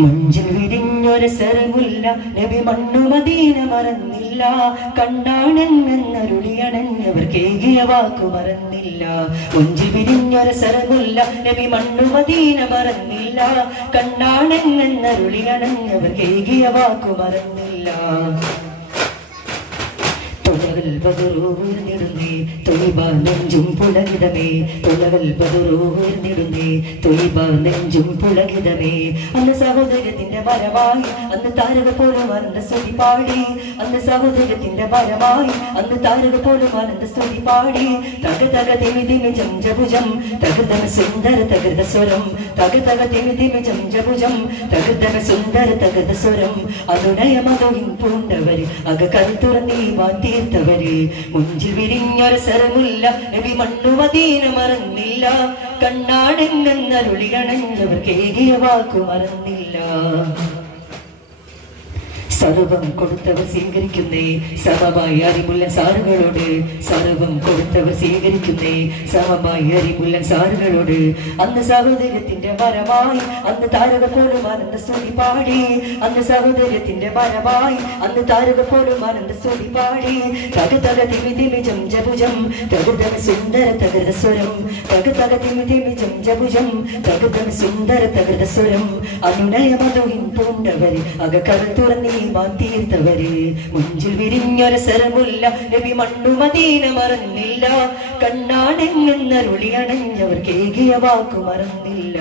മുഞ്ചിൽ വിരിഞ്ഞൊരു സെറുമുല്ല നബി മണ്ണു മദീന മറന്നില്ല കണ്ണാണെന്നരുളിയണഞ്ഞവർ കേകിയ വാക്കു മറന്നില്ല. മുഞ്ചിൽ വിരിഞ്ഞൊരു സെറുമുല്ല നബി മണ്ണു മദീന മറന്നില്ല കണ്ണാണെന്നരുളിയണഞ്ഞവർ കേകിയ വാക്കു മറന്നില്ല. തുളകൾ ബദറൂർന്നിടുന്നേ തൊയ്ബ നെഞ്ചും പുളകിതമേ തുളകൾ ബദറൂർന്നിടുന്നേ തൊയ്ബ നെഞ്ചും പുളകിതമേ. അന്ന് സഹോദരത്തിന്റെ വരമായി അന്ന് താരക പോലും ആനന്ദ സ്തുതി പാടി അന്ന് സഹോദരത്തിന്റെ വരമായി അന്ന് താരക പോലും ആനന്ദ സ്തുതി പാടി. തക തക തിമി തിമി ജംജഭുജം തകൃതമ സുന്ദര തകൃത സ്വരം തക തക തിമി തിമി ജംജഭുജം തകൃതമ സുന്ദര തകൃത സ്വരം. അനുനയമതോഹിൻ പൂണ്ടവര് അക കരുത്തുറന്നീ മാറ്റീർത്തവര്. മുഞ്ചിൽ വിരിഞ്ഞൊരു സെറുമുല്ല നബി മണ്ണു മദീന മറന്നില്ല കണ്ണാണെന്നരുളിയണഞ്ഞവർ കേകിയ വാക്കു മറന്നില്ല. സർവം കൊടുത്തവർ സ്വീകരിക്കുന്നേ സമമായി അറിമുല്ല സാറുകളോട് സർവം കൊടുത്തവർ സ്വീകരിക്കുന്നേ സമമായി അറിമുല്ല സാറുകളോട്. അന്ന് സഹോദര്യത്തിന്റെ വരമായി അന്ന് താരക പോലും ആനന്ദ സ്തുതി പാടി അന്ന് സഹോദര്യത്തിന്റെ വരമായി അന്ന് താരക പോലും ആനന്ദ സ്തുതി പാടി. തക തക തിമി തിമി ജംജഭുജം തകൃതമ സുന്ദര തകൃത സ്വരം തക തക തിമി തിമി ജംജഭുജം തകൃതമ സുന്ദര തകൃത സ്വരം. അനുനയമതോഹിൻ പൂണ്ടവര് അക കരുത്തുറന്നീ തീർത്തവര്. മുഞ്ചിൽ വിരിഞ്ഞൊരു സെറുമുല്ല നബി മണ്ണു മദീന മറന്നില്ല കണ്ണാണെന്നരുളിയണഞ്ഞവർ കേകിയ വാക്കു മറന്നില്ല.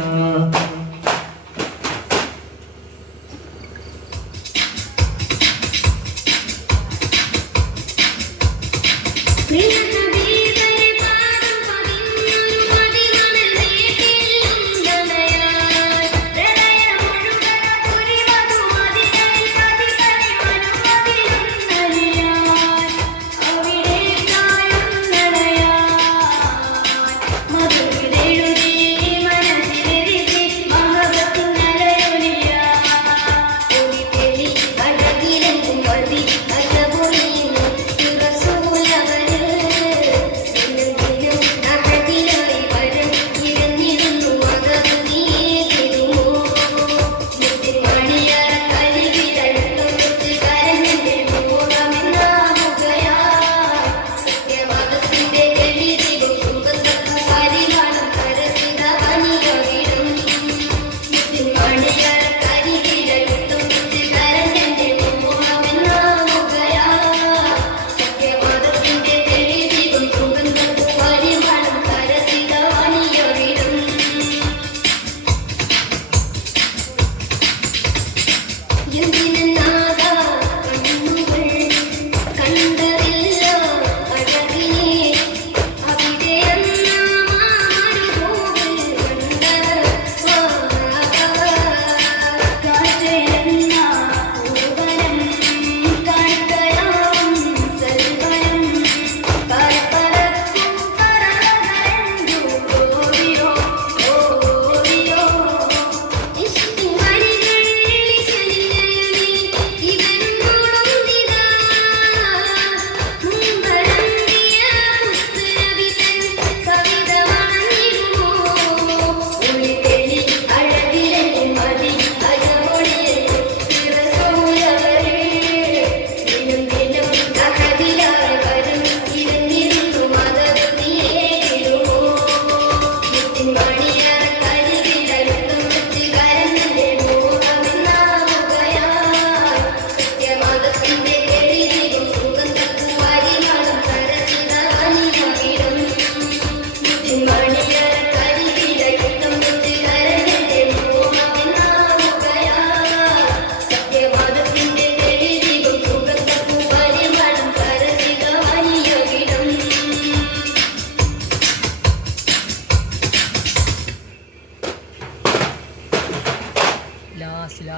ലാസ്റ്റിൽ